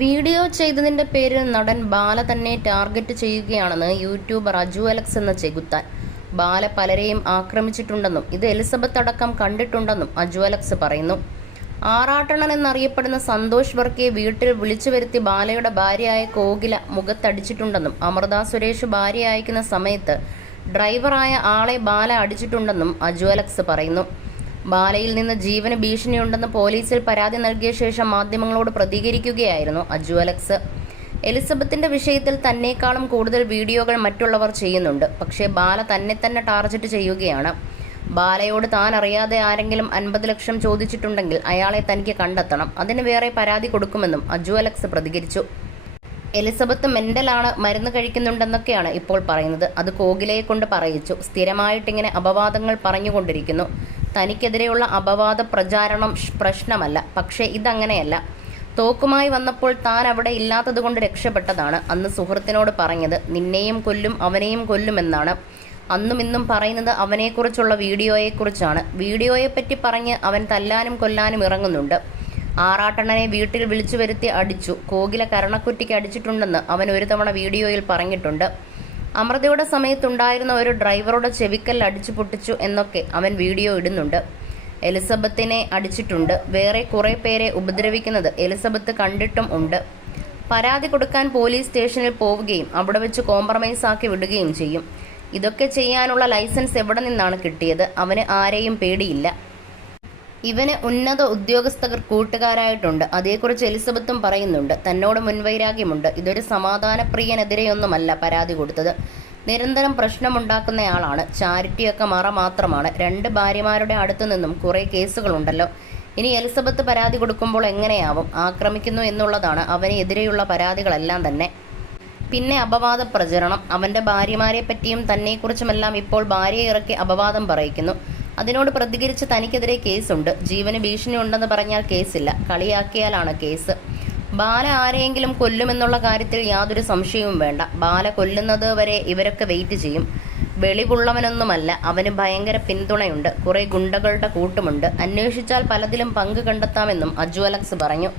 Video ചെയ്തതിന്റെ പേരിൽ നടൻ ബാല തന്നെ ടാർഗറ്റ് ചെയ്യുകയാണെന്ന് യൂട്യൂബർ അജു അലക്സ് എന്ന ചെകുത്താൻ. ബാല പലരെയും ആക്രമിച്ചിട്ടുണ്ടെന്നും ഇത് എലിസബത്ത് അടക്കം കണ്ടിട്ടുണ്ടെന്നും അജു അലക്സ് പറയുന്നു. ആറാട്ടണൻ എന്നറിയപ്പെടുന്ന സന്തോഷ് വർക്കിയെ വീട്ടിൽ വിളിച്ചു വരുത്തി ബാലയുടെ ഭാര്യയായ കോകില മുഖത്തടിച്ചിട്ടുണ്ടെന്നും അമൃത സുരേഷ് ഭാര്യ അയക്കുന്ന സമയത്ത് ഡ്രൈവറായ ആളെ ബാല അടിച്ചിട്ടുണ്ടെന്നും അജു അലക്സ് പറയുന്നു. ബാലയിൽ നിന്ന് ജീവന് ഭീഷണിയുണ്ടെന്ന് പോലീസിൽ പരാതി നൽകിയ ശേഷം മാധ്യമങ്ങളോട് പ്രതികരിക്കുകയായിരുന്നു അജു അലക്സ്. എലിസബത്തിന്റെ വിഷയത്തിൽ തന്നേക്കാളും കൂടുതൽ വീഡിയോകൾ മറ്റുള്ളവർ ചെയ്യുന്നുണ്ട്. പക്ഷേ ബാല തന്നെ ടാർഗറ്റ് ചെയ്യുകയാണ്. ബാലയോട് താൻ അറിയാതെ ആരെങ്കിലും 50 ലക്ഷം ചോദിച്ചിട്ടുണ്ടെങ്കിൽ അയാളെ തനിക്ക് കണ്ടെത്തണം, അതിന് വേറെ പരാതി കൊടുക്കുമെന്നും അജു അലക്സ് പ്രതികരിച്ചു. എലിസബത്ത് മെന്റലാണ്, മരുന്ന് കഴിക്കുന്നുണ്ടെന്നൊക്കെയാണ് ഇപ്പോൾ പറയുന്നത്. അത് കോകിലയെ കൊണ്ട് പറയിച്ചു. സ്ഥിരമായിട്ടിങ്ങനെ അപവാദങ്ങൾ പറഞ്ഞുകൊണ്ടിരിക്കുന്നു. തനിക്കെതിരെയുള്ള അപവാദ പ്രചാരണം പ്രശ്നമല്ല, പക്ഷേ ഇതങ്ങനെയല്ല. തോക്കുമായി വന്നപ്പോൾ താൻ അവിടെ ഇല്ലാത്തതുകൊണ്ട് രക്ഷപ്പെട്ടതാണ്. അന്ന് സുഹൃത്തിനോട് പറഞ്ഞത് നിന്നെയും കൊല്ലും അവനെയും കൊല്ലുമെന്നാണ്. അന്നും ഇന്നും പറയുന്നത് അവനെക്കുറിച്ചുള്ള വീഡിയോയെക്കുറിച്ചാണ്. വീഡിയോയെപ്പറ്റി പറഞ്ഞ് അവൻ തല്ലാനും കൊല്ലാനും ഇറങ്ങുന്നുണ്ട്. ആറാട്ടണ്ണനെ വീട്ടിൽ വിളിച്ചു വരുത്തി അടിച്ചു. കോകില കരണക്കുറ്റിക്ക് അടിച്ചിട്ടുണ്ടെന്ന് അവൻ ഒരു തവണ വീഡിയോയിൽ പറഞ്ഞിട്ടുണ്ട്. അമൃതയുടെ സമയത്തുണ്ടായിരുന്ന ഒരു ഡ്രൈവറുടെ ചെവിക്കല്ല് അടിച്ചു പൊട്ടിച്ചു എന്നൊക്കെ അവൻ വീഡിയോ ഇടുന്നുണ്ട്. എലിസബത്തിനെ അടിച്ചിട്ടുണ്ട്. വേറെ കുറെ പേരെ ഉപദ്രവിക്കുന്നത് എലിസബത്ത് കണ്ടിട്ടും ഉണ്ട്. പരാതി കൊടുക്കാൻ പോലീസ് സ്റ്റേഷനിൽ പോവുകയും അവിടെ വെച്ച് കോംപ്രമൈസ് ആക്കി വിടുകയും ചെയ്യും. ഇതൊക്കെ ചെയ്യാനുള്ള ലൈസൻസ് എവിടെ നിന്നാണ് കിട്ടിയത്? അവന് ആരെയും പേടിയില്ല. ഇവന് ഉന്നത ഉദ്യോഗസ്ഥർ കൂട്ടുകാരായിട്ടുണ്ട്. അതേക്കുറിച്ച് എലിസബത്തും പറയുന്നുണ്ട്. തന്നോട് മുൻവൈരാഗ്യമുണ്ട്. ഇതൊരു സമാധാനപ്രിയനെതിരെയൊന്നുമല്ല പരാതി കൊടുത്തത്. നിരന്തരം പ്രശ്നമുണ്ടാക്കുന്നയാളാണ്. ചാരിറ്റിയൊക്കെ മറ മാത്രമാണ്. 2 ഭാര്യമാരുടെ അടുത്തു നിന്നും കുറേ കേസുകളുണ്ടല്ലോ. ഇനി എലിസബത്ത് പരാതി കൊടുക്കുമ്പോൾ എങ്ങനെയാവും? ആക്രമിക്കുന്നു എന്നുള്ളതാണ് അവന് എതിരെയുള്ള പരാതികളെല്ലാം തന്നെ. പിന്നെ അപവാദ പ്രചരണം. അവന്റെ ഭാര്യമാരെ പറ്റിയും തന്നെക്കുറിച്ചുമെല്ലാം ഇപ്പോൾ ഭാര്യയെ ഇറക്കി അപവാദം പറയിക്കുന്നു. അതിനോട് പ്രതികരിച്ച് തനിക്കെതിരെ കേസുണ്ട്. ജീവന് ഭീഷണി ഉണ്ടെന്ന് പറഞ്ഞാൽ കേസില്ല, കളിയാക്കിയാലാണ് കേസ്. ബാല ആരെയെങ്കിലും കൊല്ലുമെന്നുള്ള കാര്യത്തിൽ യാതൊരു സംശയവും വേണ്ട. ബാല കൊല്ലുന്നത് വരെ ഇവരൊക്കെ വെയിറ്റ് ചെയ്യും. വെളിവുള്ളവനൊന്നുമല്ല. അവന് ഭയങ്കര പിന്തുണയുണ്ട്. കുറെ ഗുണ്ടകളുടെ കൂട്ടുമുണ്ട്. അന്വേഷിച്ചാൽ പലതിലും പങ്ക് കണ്ടെത്താമെന്നും അജു അലക്സ് പറഞ്ഞു.